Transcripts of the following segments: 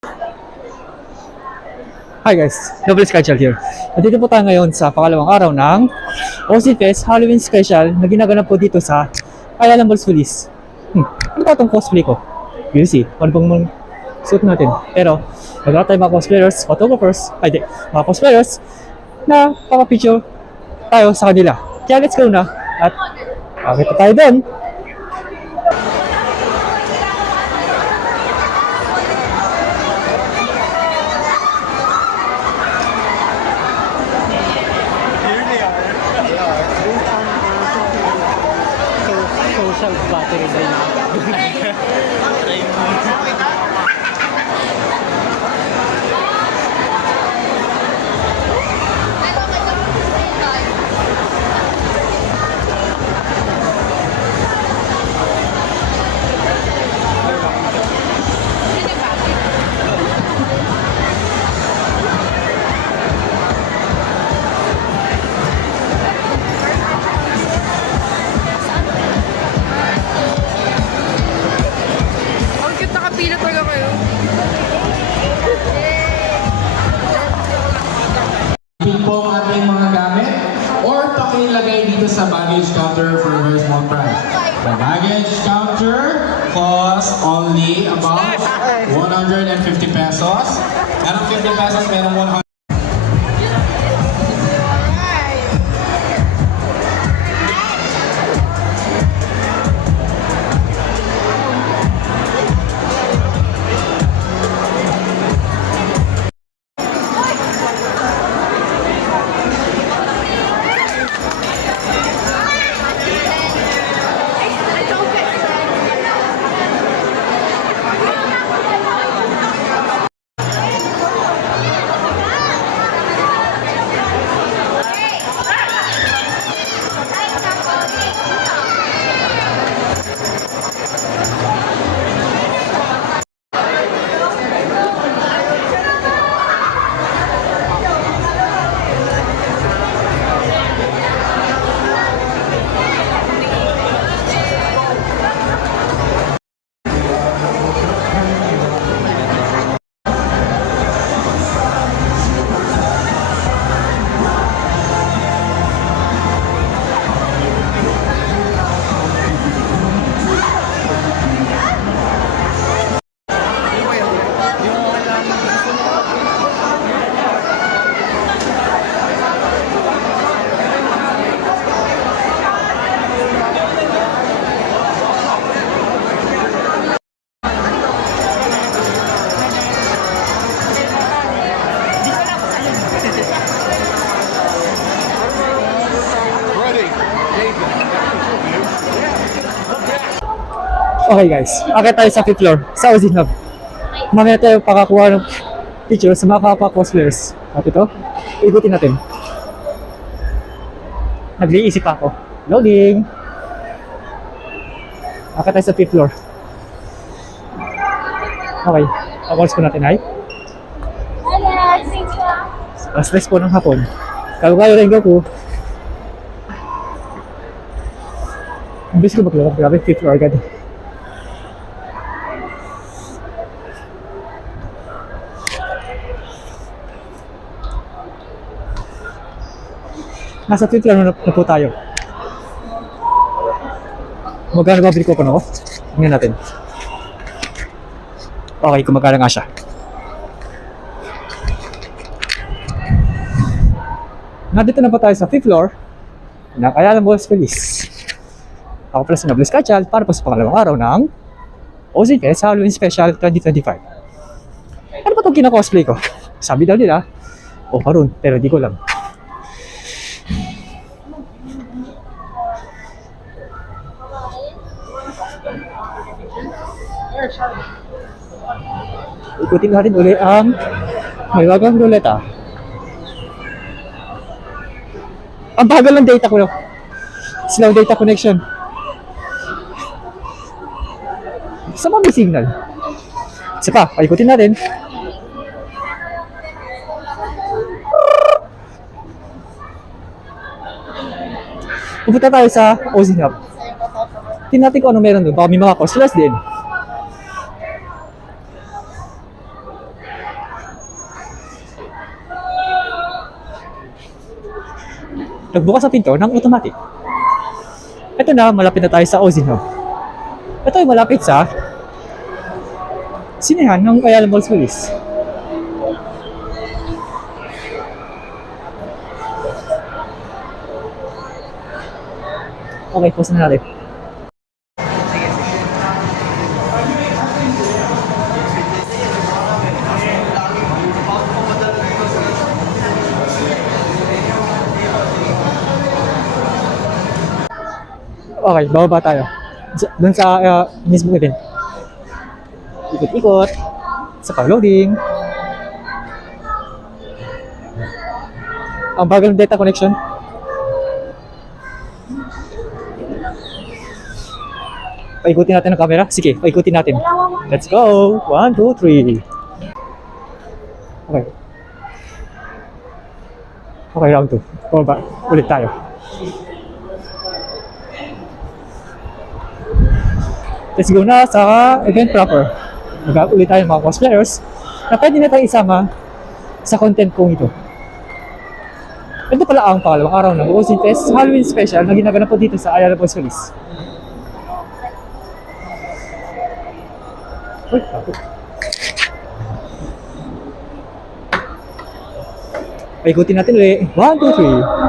Hi guys, Double Schedule here. Nandito po tayo ngayon sa pangalawang araw ng OC Fest Halloween Special na ginaganap po dito sa Ayala Malls Feliz. Ano ba itong cosplay ko? You'll see, ano pong suit natin. Pero, nagkaroon tayo mga cosplayers, photographers, mga cosplayers na papapicture tayo sa kanila. Kaya let's go na at makita tayo doon. Social battery din. Ang cute, nakapila talaga kayo. Pin po ang ating mga gamit or pakilagay dito sa baggage counter for a very small price. The baggage counter costs only about 150 pesos. Merong 50 pesos, merong 100. Okay guys, akit tayo sa 5th floor, sa Ozin Hub. Mamaya tayo pakakuha ng picture sa mga kapwa-cosplayers. At ito, ikutin natin. Nag-iisip ako. Loading! Akit tayo sa 5th floor. Okay, pag-calls po natin ay. Alas 3 po ng hapon. Kagukayo rin ko. Ambis ko maglakad, grabe 5th floor agad. Nasa 5th floor na po tayo. Magkano ba ko ako? Tingnan natin. Okay, kumagana nga siya. Nandito na po tayo sa 5th floor ng Ayala Malls Feliz. Ako pala si Noble Skachal para po sa pangalawang araw ng OC Fest Halloween Special 2025. Ano ba itong kina-cosplay ko? Sabi daw nila, maroon, pero di ko alam. Ikutin natin ulit ang may wagang ruleta. Ang bagal ng data ko. Slow data connection. Saan ba may signal? Isa pa, paikutin natin. Pupunta tayo sa Ozin Hub. Tingnan natin kung ano meron doon. Baka may mga cosplayers din. nagbukas ang pinto ng automatic. Ito na, malapit na tayo sa Ozino. Ito ay malapit sa sinehan ng Ayala Malls Police. Okay, pause na natin. Okay, bababa tayo. Doon sa mismo event. Ikot-ikot. Sa pag-loading. Ang bagal ng data connection. Paikutin natin ang camera. Sige, paikutin natin. Let's go! 1, 2, 3. Okay. Okay, round 2. Baba. Ulit tayo. Let's go na sa event proper. Mag-ulit tayo mga cosplayers na pwede na tayo isama sa content kong ito. Ito pala ang pangalawang araw ng Ozin Fest Halloween Special na ginaganap po dito sa Ayala Malls Police. Uy, ako. Paikutin natin ulit. 1, 2, 3.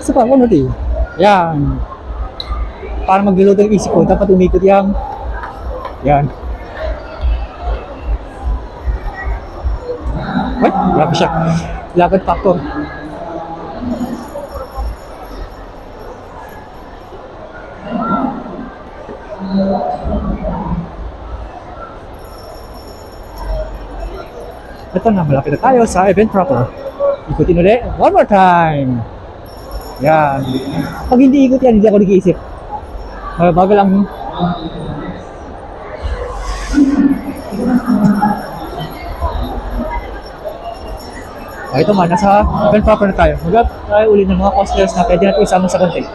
Isa pa, 1 or 2. Yan. Para mag-reload ang isip ko, dapat umikot yan. Yan. What? Grabe siya. Lagat factor. Ito na, malapit na tayo sa event proper. Ikutin ulit. One more time. Yan. Pag hindi ikot yan, hindi ako nag-iisip. Bagal lang. Ito man, nasa event proper na tayo. Magab tayo uli ng mga cosplayers na pwede natin isama sa content.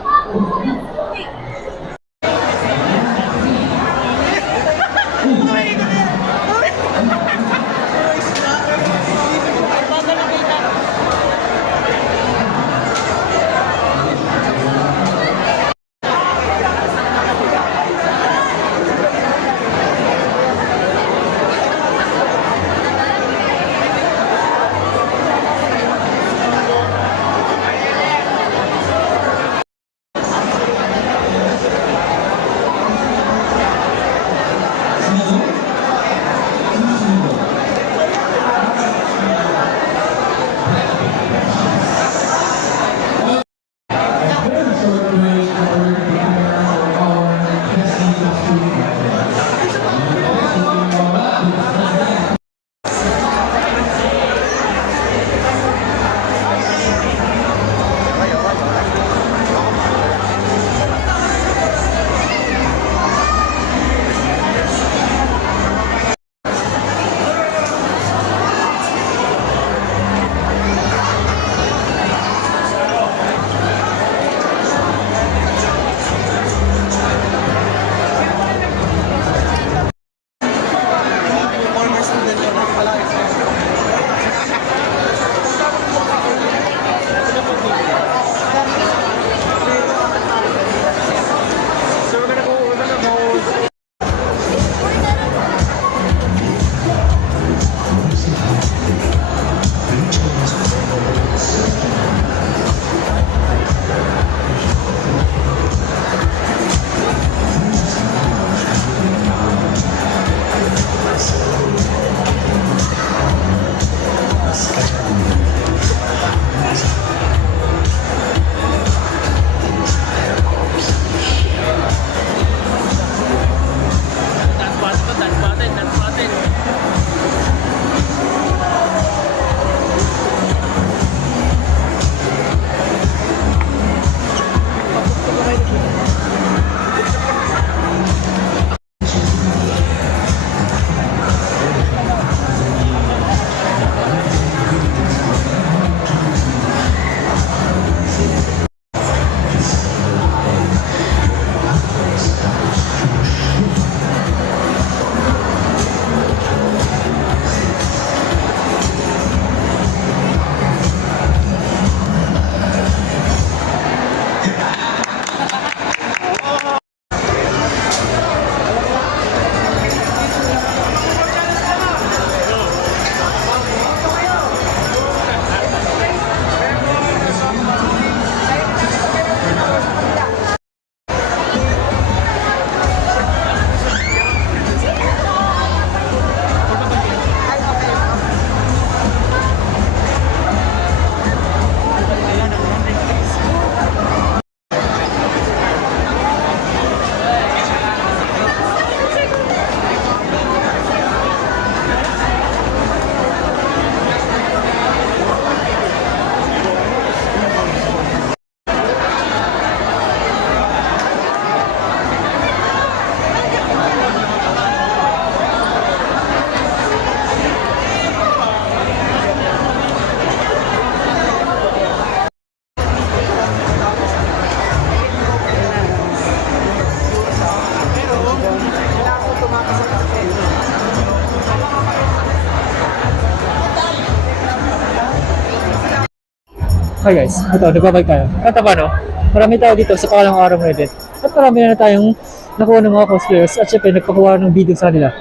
Hi guys, ito, nagbabalik tayo. Kata ba no? Marami tayo dito sa pangalawang araw ng event. At marami na tayong nakuha ng mga cosplayers at syempre nagpakuha ng video sa nila.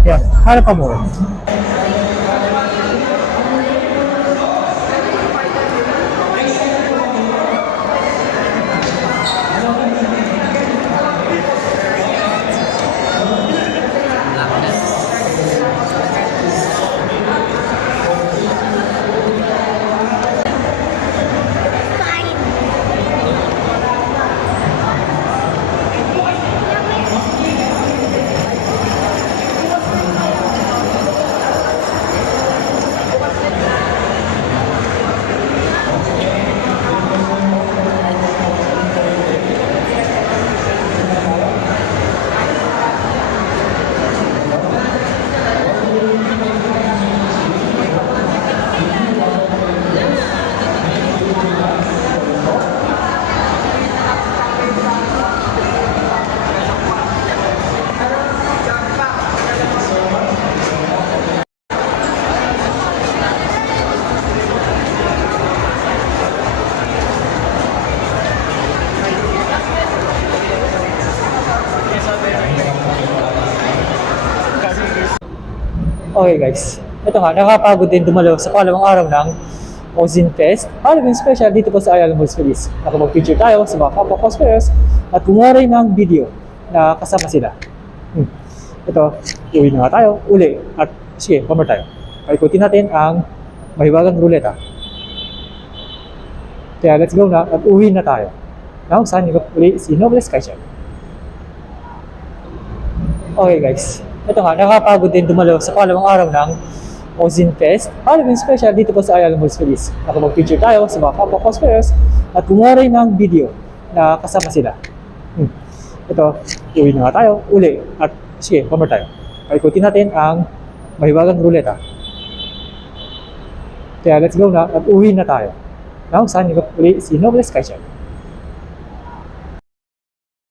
Kaya, hanap pa mo. Okay guys, ito nga, nakakapagod din dumalo sa pangalawang araw ng Ozin Fest Halloween Special dito po sa Ayala Malls Feliz. Nakapag-picture tayo sa mga kapwa cosplayers at gumawa rin ng video na kasama sila. Ito, uwi na nga tayo, uli, at sige, camera tayo. Paikutin natin ang mahiwagang ruleta. Kaya let's go na at uwi na tayo. Now, saan yung uli si Noble Skyshell. Okay guys, ito nga, nakakapagod din dumalo sa pangalawang araw ng Ozin Fest Halloween Special dito po sa Ayala Malls Feliz. Nakapag-picture tayo sa mga kapwa cosplayers at gumawa rin ng video na kasama sila. Ito, uwi na nga tayo, uli, at sige, camera tayo. Paikutin natin ang mahiwagang ruleta. Kaya let's go na at uwi na tayo. Now, saan yung uli si Noble Skyshell.